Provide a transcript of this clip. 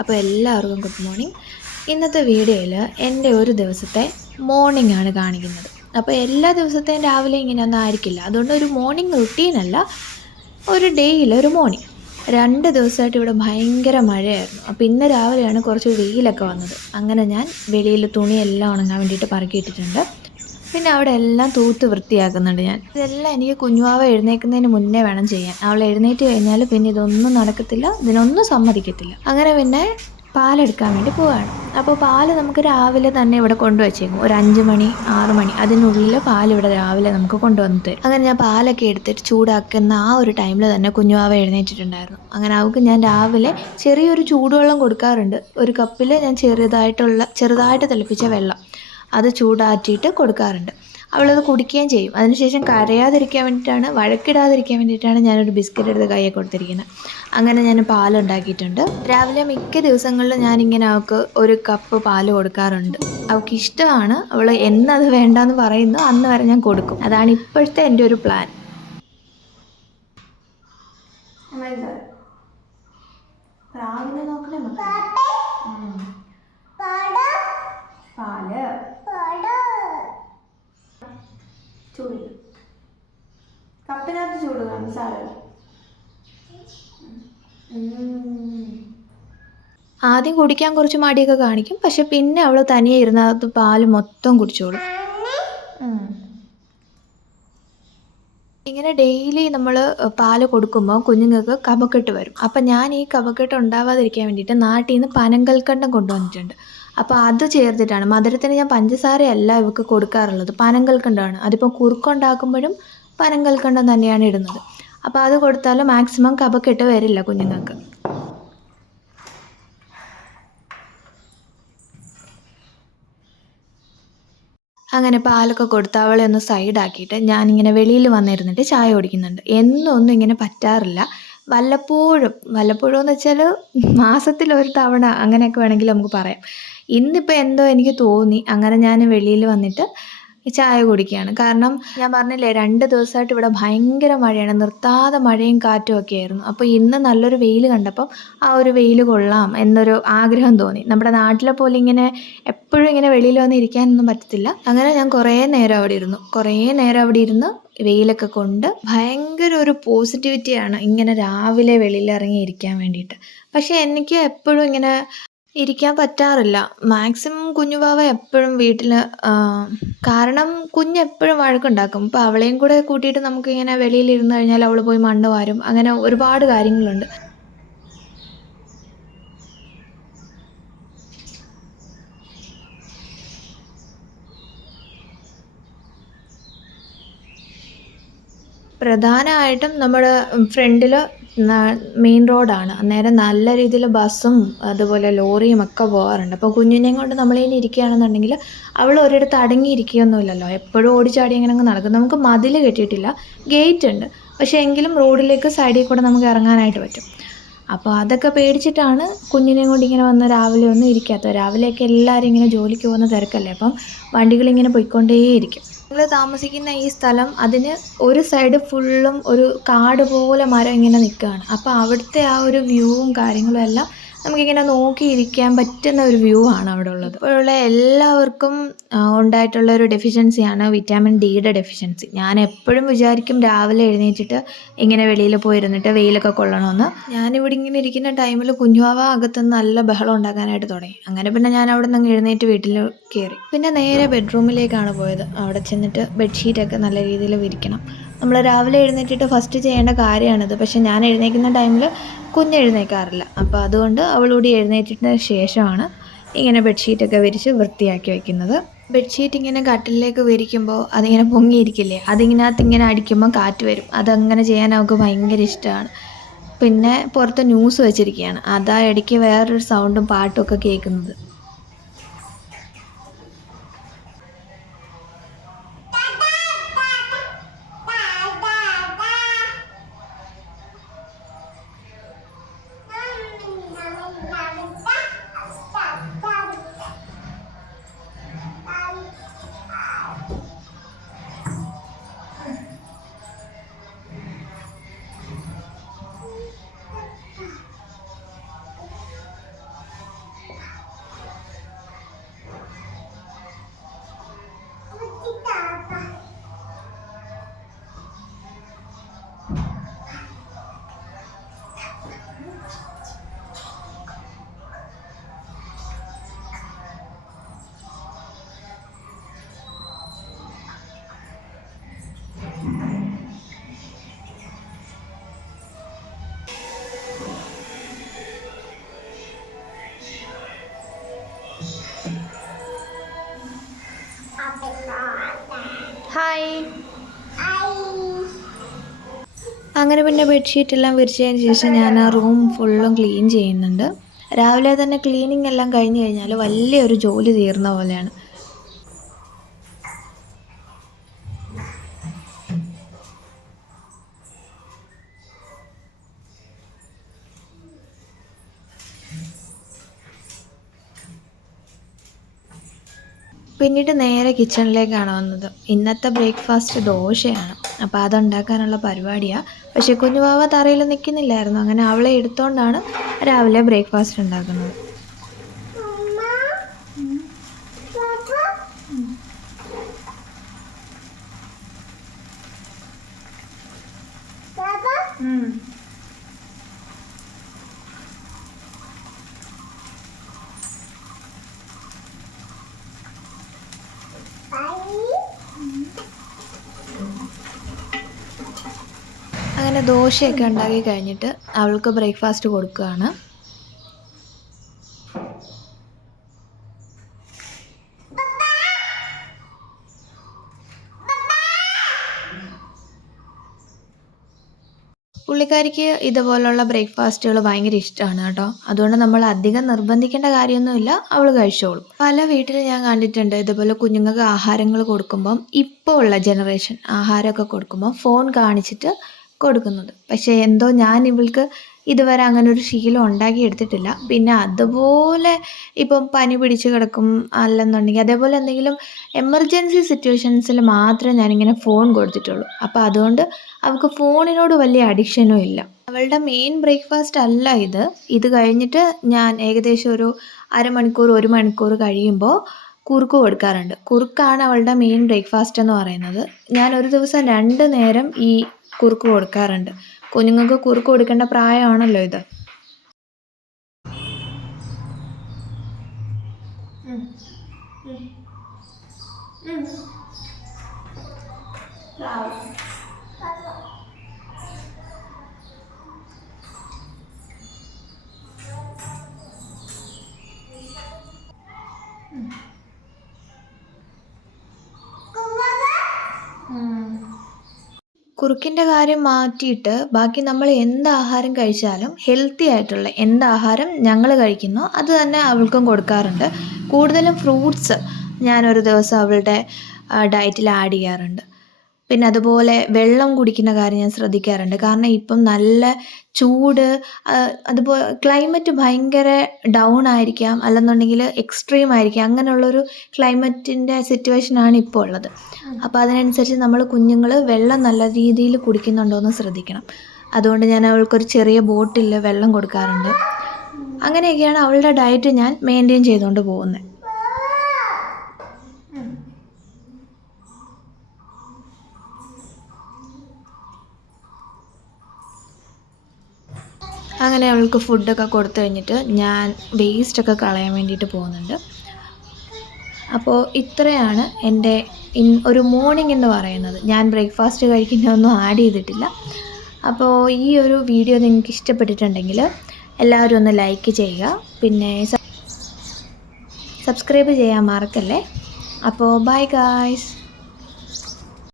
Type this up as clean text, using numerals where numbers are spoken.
അപ്പോൾ എല്ലാവർക്കും good morning. ഇന്നത്തെ വീഡിയോയിൽ എൻ്റെ ഒരു ദിവസത്തെ മോർണിംഗ് ആണ് കാണിക്കുന്നത്. അപ്പോൾ എല്ലാ ദിവസത്തെയും രാവിലെ ഇങ്ങനെയൊന്നും ആയിരിക്കില്ല, അതുകൊണ്ട് ഒരു മോർണിംഗ് റുട്ടീനല്ല, ഒരു ഡേയിൽ ഒരു മോർണിംഗ്. 2 ദിവസമായിട്ട് ഇവിടെ ഭയങ്കര മഴയായിരുന്നു. അപ്പോൾ ഇന്ന് രാവിലെയാണ് കുറച്ച് വെയിലൊക്കെ വന്നത്. അങ്ങനെ ഞാൻ വെളിയിൽ തുണിയെല്ലാം ഉണങ്ങാൻ വേണ്ടിയിട്ട് പറക്കിയിട്ടിട്ടുണ്ട്. പിന്നെ അവിടെ എല്ലാം തൂത്ത് വൃത്തിയാക്കുന്നുണ്ട് ഞാൻ. ഇതെല്ലാം എനിക്ക് കുഞ്ഞുവാവ എഴുന്നേൽക്കുന്നതിന് മുന്നേ വേണം ചെയ്യാൻ. അവൾ എഴുന്നേറ്റ് കഴിഞ്ഞാൽ പിന്നെ ഇതൊന്നും നടക്കത്തില്ല, ഇതിനൊന്നും സമ്മതിക്കത്തില്ല. അങ്ങനെ പിന്നെ പാലെടുക്കാൻ വേണ്ടി പോവുകയാണ്. അപ്പോൾ പാല് നമുക്ക് രാവിലെ തന്നെ ഇവിടെ കൊണ്ടുവച്ചേക്കും. ഒരു 5 മണി 6 മണി അതിനുള്ളിൽ പാൽ ഇവിടെ രാവിലെ നമുക്ക് കൊണ്ടുവന്നിട്ട്. അങ്ങനെ ഞാൻ പാലൊക്കെ എടുത്തിട്ട് ചൂടാക്കുന്ന ആ ഒരു ടൈമിൽ തന്നെ കുഞ്ഞുവാവ എഴുന്നേറ്റിട്ടുണ്ടായിരുന്നു. അങ്ങനെ അവൾക്ക് ഞാൻ രാവിലെ ചെറിയൊരു ചൂടുവെള്ളം കൊടുക്കാറുണ്ട്. ഒരു കപ്പിൽ ഞാൻ ചെറുതായിട്ട് തിളപ്പിച്ച വെള്ളം അത് ചൂടാറ്റിയിട്ട് കൊടുക്കാറുണ്ട്. അവളത് കുടിക്കുകയും ചെയ്യും. അതിനുശേഷം കരയാതിരിക്കാൻ വേണ്ടിയിട്ടാണ്, വഴക്കിടാതിരിക്കാൻ വേണ്ടിയിട്ടാണ് ഞാനൊരു ബിസ്ക്കറ്റ് എടുത്ത് കയ്യിൽ കൊടുത്തിരിക്കുന്നത്. അങ്ങനെ ഞാൻ പാലുണ്ടാക്കിയിട്ടുണ്ട്. രാവിലെ മിക്ക ദിവസങ്ങളിലും ഞാനിങ്ങനെ അവൾക്ക് ഒരു കപ്പ് പാല് കൊടുക്കാറുണ്ട്. അവൾക്ക് ഇഷ്ടമാണ്. അവൾ എന്നത് വേണ്ടാന്ന് പറയുന്നു അന്ന് വരെ ഞാൻ കൊടുക്കും. അതാണ് ഇപ്പോഴത്തെ എൻ്റെ ഒരു പ്ലാൻ. രാവിലെ നോക്കണേ പാല് ചൂട് കപ്പിനകത്ത് ചൂട് കാണും സാരമില്ല. ആദ്യം കുടിക്കാൻ കുറച്ച് മടിയൊക്കെ കാണിക്കും, പക്ഷെ പിന്നെ അവൾ തനിയെ ഇരുന്നകത്ത് പാല് മൊത്തം കുടിച്ചോളും. ഇങ്ങനെ ഡെയിലി നമ്മൾ പാല് കൊടുക്കുമ്പോൾ കുഞ്ഞുങ്ങൾക്ക് കഫക്കെട്ട് വരും. അപ്പം ഞാൻ ഈ കഫക്കെട്ട് ഉണ്ടാവാതിരിക്കാൻ വേണ്ടിയിട്ട് നാട്ടിൽ നിന്ന് പനങ്കൽക്കണ്ടം കൊണ്ടുവന്നിട്ടുണ്ട്. അപ്പോൾ അത് ചേർത്തിട്ടാണ്, മധുരത്തിന് ഞാൻ പഞ്ചസാരയല്ല ഇവർക്ക് കൊടുക്കാറുള്ളത്, പനങ്കൽക്കണ്ടമാണ്. അതിപ്പോൾ കുറുക്കുണ്ടാക്കുമ്പോഴും പനങ്കൽക്കണ്ടം തന്നെയാണ് ഇടുന്നത്. അപ്പോൾ അത് കൊടുത്താൽ മാക്സിമം കഫക്കെട്ട് വരില്ല കുഞ്ഞുങ്ങൾക്ക്. അങ്ങനെ പാലൊക്കെ കൊടുത്ത് അവളെ ഒന്ന് സൈഡാക്കിയിട്ട് ഞാനിങ്ങനെ വെളിയിൽ വന്നിരുന്നിട്ട് ചായ കുടിക്കുന്നുണ്ട്. ഒന്നും ഇങ്ങനെ പറ്റാറില്ല. വല്ലപ്പോഴും എന്ന് വെച്ചാൽ മാസത്തിലൊരു തവണ അങ്ങനെയൊക്കെ വേണമെങ്കിൽ നമുക്ക് പറയാം. ഇന്നിപ്പോൾ എന്തോ എനിക്ക് തോന്നി, അങ്ങനെ ഞാൻ വെളിയിൽ വന്നിട്ട് ചായ കുടിക്കുകയാണ്. കാരണം ഞാൻ പറഞ്ഞില്ലേ 2 ദിവസമായിട്ട് ഇവിടെ ഭയങ്കര മഴയാണ്, നിർത്താതെ മഴയും കാറ്റും ഒക്കെ ആയിരുന്നു. അപ്പോൾ ഇന്ന് നല്ലൊരു വെയിൽ കണ്ടപ്പം ആ ഒരു വെയിൽ കൊള്ളാം എന്നൊരു ആഗ്രഹം തോന്നി. നമ്മുടെ നാട്ടിലെ പോലെ ഇങ്ങനെ എപ്പോഴും ഇങ്ങനെ വെളിയിൽ വന്ന് ഇരിക്കാനൊന്നും പറ്റത്തില്ല. അങ്ങനെ ഞാൻ കുറേ നേരം അവിടെ ഇരുന്ന് വെയിലൊക്കെ കൊണ്ട് ഭയങ്കര ഒരു പോസിറ്റിവിറ്റിയാണ് ഇങ്ങനെ രാവിലെ വെളിയിൽ ഇറങ്ങി ഇരിക്കാൻ വേണ്ടിയിട്ട്. പക്ഷേ എനിക്ക് എപ്പോഴും ഇങ്ങനെ ഇരിക്കാൻ പറ്റാറില്ല. മാക്സിമം കുഞ്ഞുവാവ എപ്പോഴും വീട്ടിൽ, കാരണം കുഞ്ഞെപ്പോഴും വഴക്കുണ്ടാക്കും. അപ്പോൾ അവളെയും കൂടെ കൂട്ടിയിട്ട് നമുക്കിങ്ങനെ വെളിയിലിരുന്ന് കഴിഞ്ഞാൽ അവൾ പോയി മണ്ണ് വാരും. അങ്ങനെ ഒരുപാട് കാര്യങ്ങളുണ്ട്. പ്രധാനമായിട്ടും നമ്മുടെ ഫ്രണ്ടിൽ മെയിൻ റോഡാണ്. അന്നേരം നല്ല രീതിയിൽ ബസ്സും അതുപോലെ ലോറിയും ഒക്കെ പോകാറുണ്ട്. അപ്പോൾ കുഞ്ഞിനെയും കൊണ്ട് നമ്മളിങ്ങനെ ഇരിക്കുകയാണെന്നുണ്ടെങ്കിൽ അവൾ ഒരിടത്ത് അടങ്ങിയിരിക്കുകയൊന്നുമില്ലല്ലോ, എപ്പോഴും ഓടിച്ചാടി ഇങ്ങനെ അങ്ങ് നടക്കും. നമുക്ക് മതിൽ കെട്ടിയിട്ടില്ല, ഗേറ്റ് ഉണ്ട്, പക്ഷേ എങ്കിലും റോഡിലേക്ക് സൈഡിൽ കൂടെ നമുക്ക് ഇറങ്ങാനായിട്ട് പറ്റും. അപ്പോൾ അതൊക്കെ പേടിച്ചിട്ടാണ് കുഞ്ഞിനെയും കൊണ്ട് ഇങ്ങനെ വന്ന് രാവിലെ ഒന്നും ഇരിക്കാത്തത്. രാവിലെയൊക്കെ എല്ലാവരും ഇങ്ങനെ ജോലിക്ക് പോകുന്ന തിരക്കല്ലേ, അപ്പം വണ്ടികളിങ്ങനെ പോയിക്കൊണ്ടേയിരിക്കും. ഞങ്ങൾ താമസിക്കുന്ന ഈ സ്ഥലം, അതിന് ഒരു സൈഡ് ഫുള്ളും ഒരു കാട് പോലെ മരം ഇങ്ങനെ നിൽക്കുകയാണ്. അപ്പോൾ അവിടുത്തെ ആ ഒരു വ്യൂവും കാര്യങ്ങളും എല്ലാം നമുക്കിങ്ങനെ നോക്കിയിരിക്കാൻ പറ്റുന്ന ഒരു വ്യൂ ആണ് അവിടെ ഉള്ളത്. ഇപ്പോഴുള്ള എല്ലാവർക്കും ഉണ്ടായിട്ടുള്ള ഒരു ഡെഫിഷ്യൻസിയാണ് വിറ്റാമിൻ ഡിയുടെ ഡെഫിഷ്യൻസി. ഞാൻ എപ്പോഴും വിചാരിക്കും രാവിലെ എഴുന്നേറ്റിട്ട് ഇങ്ങനെ വെളിയിൽ പോയിരുന്നിട്ട് വെയിലൊക്കെ കൊള്ളണമെന്ന്. ഞാനിവിടെ ഇങ്ങനെ ഇരിക്കുന്ന ടൈമിൽ കുഞ്ഞുവാവ അകത്തുനിന്ന് നല്ല ബഹളം ഉണ്ടാക്കാനായിട്ട് തുടങ്ങി. അങ്ങനെ പിന്നെ ഞാൻ അവിടെ നിന്ന് എഴുന്നേറ്റ് വീട്ടിൽ കയറി. പിന്നെ നേരെ ബെഡ്റൂമിലേക്കാണ് പോയത്. അവിടെ ചെന്നിട്ട് ബെഡ്ഷീറ്റൊക്കെ നല്ല രീതിയിൽ വിരിക്കണം. നമ്മൾ രാവിലെ എഴുന്നേറ്റിട്ട് ഫസ്റ്റ് ചെയ്യേണ്ട കാര്യമാണിത്. പക്ഷെ ഞാൻ എഴുന്നേൽക്കുന്ന ടൈമിൽ കുഞ്ഞ് എഴുന്നേൽക്കാറില്ല. അപ്പോൾ അതുകൊണ്ട് അവളൂടി എഴുന്നേറ്റിട്ട് ശേഷമാണ് ഇങ്ങനെ ബെഡ്ഷീറ്റൊക്കെ വിരിച്ച് വൃത്തിയാക്കി വയ്ക്കുന്നത്. ബെഡ്ഷീറ്റ് ഇങ്ങനെ കട്ടിലേക്ക് വിരിക്കുമ്പോൾ അതിങ്ങനെ പൊങ്ങിയിരിക്കില്ലേ, അതിങ്ങനെ അടിക്കുമ്പോൾ കാറ്റ് വരും. അതങ്ങനെ ചെയ്യാൻ അവൾക്ക് ഭയങ്കര ഇഷ്ടമാണ്. പിന്നെ പുറത്ത് ന്യൂസ് വെച്ചിരിക്കുകയാണ്, അതാ ഇടയ്ക്ക് വേറൊരു സൗണ്ടും പാട്ടും ഒക്കെ കേൾക്കുന്നത്. അങ്ങനെ പിന്നെ ബെഡ്ഷീറ്റെല്ലാം വിരിച്ചതിന് ശേഷം ഞാൻ ആ റൂം ഫുള്ളും ക്ലീൻ ചെയ്യുന്നുണ്ട്. രാവിലെ തന്നെ ക്ലീനിങ് എല്ലാം കഴിഞ്ഞ് കഴിഞ്ഞാൽ വലിയൊരു ജോലി തീർന്ന പോലെയാണ്. പിന്നീട് നേരെ കിച്ചണിലേക്കാണ് വന്നത്. ഇന്നത്തെ ബ്രേക്ക്ഫാസ്റ്റ് ദോശയാണ്. അപ്പോൾ അതുണ്ടാക്കാനുള്ള പരിപാടിയാണ്. പക്ഷേ കുഞ്ഞുവാവ തറയിൽ നിൽക്കുന്നില്ലായിരുന്നു. അങ്ങനെ അവളെ എടുത്തുകൊണ്ടാണ് രാവിലെ ബ്രേക്ക്ഫാസ്റ്റ് ഉണ്ടാക്കുന്നത്. അങ്ങനെ ദോശയൊക്കെ ഉണ്ടാക്കി കഴിഞ്ഞിട്ട് അവൾക്ക് ബ്രേക്ക്ഫാസ്റ്റ് കൊടുക്കുകയാണ്. പുള്ളിക്കാരിക്ക് ഇതുപോലുള്ള ബ്രേക്ക്ഫാസ്റ്റുകൾ ഭയങ്കര ഇഷ്ടമാണ് കേട്ടോ. അതുകൊണ്ട് നമ്മൾ അധികം നിർബന്ധിക്കേണ്ട കാര്യമൊന്നുമില്ല, അവൾ കഴിച്ചോളും. പല വീട്ടിൽ ഞാൻ കണ്ടിട്ടുണ്ട് ഇതുപോലെ കുഞ്ഞുങ്ങൾക്ക് ആഹാരങ്ങൾ കൊടുക്കുമ്പം, ഇപ്പോൾ ഉള്ള ജനറേഷൻ ആഹാരമൊക്കെ കൊടുക്കുമ്പം ഫോൺ കാണിച്ചിട്ട് കൊടുക്കുന്നത്. പക്ഷേ എന്തോ ഞാൻ ഇവൾക്ക് ഇതുവരെ അങ്ങനെ ഒരു ശീലം ഉണ്ടാക്കിയെടുത്തിട്ടില്ല. പിന്നെ അതുപോലെ ഇപ്പം പനി പിടിച്ച് കിടക്കും അല്ലെന്നുണ്ടെങ്കിൽ അതേപോലെ എന്തെങ്കിലും എമർജൻസി സിറ്റുവേഷൻസിൽ മാത്രമേ ഞാനിങ്ങനെ ഫോൺ കൊടുത്തിട്ടുള്ളൂ. അപ്പോൾ അതുകൊണ്ട് അവൾക്ക് ഫോണിനോട് വലിയ അഡിക്ഷനും ഇല്ല. അവളുടെ മെയിൻ ബ്രേക്ക്ഫാസ്റ്റ് അല്ല ഇത്. ഇത് കഴിഞ്ഞിട്ട് ഞാൻ ഏകദേശം ഒരു അരമണിക്കൂർ 1 മണിക്കൂർ കഴിയുമ്പോൾ കുറുക്ക് കൊടുക്കാറുണ്ട്. കുറുക്കാണ് അവളുടെ മെയിൻ ബ്രേക്ക്ഫാസ്റ്റ് എന്ന് പറയുന്നത്. ഞാൻ ഒരു ദിവസം 2 നേരം ഈ കുറുക്ക് കൊടുക്കാറുണ്ട്. കുഞ്ഞുങ്ങൾക്ക് കുറുക്ക് കൊടുക്കേണ്ട പ്രായമാണല്ലോ ഇത്. കുറുക്കിൻ്റെ കാര്യം മാറ്റിയിട്ട് ബാക്കി നമ്മൾ എന്ത് ആഹാരം കഴിച്ചാലും ഹെൽത്തി ആയിട്ടുള്ള എന്ത് ആഹാരം ഞങ്ങൾ കഴിക്കുന്നോ അത് തന്നെ അവൾക്കും കൊടുക്കാറുണ്ട്. കൂടുതലും ഫ്രൂട്ട്സ് ഞാനൊരു ദിവസം അവളുടെ ഡയറ്റിൽ ആഡ് ചെയ്യാറുണ്ട്. പിന്നെ അതുപോലെ വെള്ളം കുടിക്കുന്ന കാര്യം ഞാൻ ശ്രദ്ധിക്കാറുണ്ട്. കാരണം ഇപ്പം നല്ല ചൂട്, അതുപോലെ ക്ലൈമറ്റ് ഭയങ്കര ഡൗൺ ആയിരിക്കാം, അല്ലെന്നുണ്ടെങ്കിൽ എക്സ്ട്രീം ആയിരിക്കാം. അങ്ങനെയുള്ളൊരു ക്ലൈമറ്റിൻ്റെ സിറ്റുവേഷനാണ് ഇപ്പോൾ ഉള്ളത്. അപ്പോൾ അതിനനുസരിച്ച് നമ്മൾ കുഞ്ഞുങ്ങൾ വെള്ളം നല്ല രീതിയിൽ കുടിക്കുന്നുണ്ടോ എന്ന് ശ്രദ്ധിക്കണം. അതുകൊണ്ട് ഞാൻ അവൾക്കൊരു ചെറിയ ബോട്ടിൽ വെള്ളം കൊടുക്കാറുണ്ട്. അങ്ങനെയൊക്കെയാണ് അവളുടെ ഡയറ്റ് ഞാൻ മെയിൻറ്റെയിൻ ചെയ്തുകൊണ്ട് പോകുന്നത്. അങ്ങനെ അവൾക്ക് ഫുഡൊക്കെ കൊടുത്തു കഴിഞ്ഞിട്ട് ഞാൻ വേസ്റ്റൊക്കെ കളയാൻ വേണ്ടിയിട്ട് പോകുന്നുണ്ട്. അപ്പോൾ ഇത്രയാണ് എൻ്റെ ഒരു മോർണിംഗ് എന്ന് പറയുന്നത്. ഞാൻ ബ്രേക്ക്ഫാസ്റ്റ് കഴിക്കുന്നതൊന്നും ആഡ് ചെയ്തിട്ടില്ല. അപ്പോൾ ഈ ഒരു വീഡിയോ നിങ്ങൾക്ക് ഇഷ്ടപ്പെട്ടിട്ടുണ്ടെങ്കിൽ എല്ലാവരും ഒന്ന് ലൈക്ക് ചെയ്യുക. പിന്നെ സബ്സ്ക്രൈബ് ചെയ്യാൻ മറക്കല്ലേ. അപ്പോൾ ബൈ ഗായ്സ്.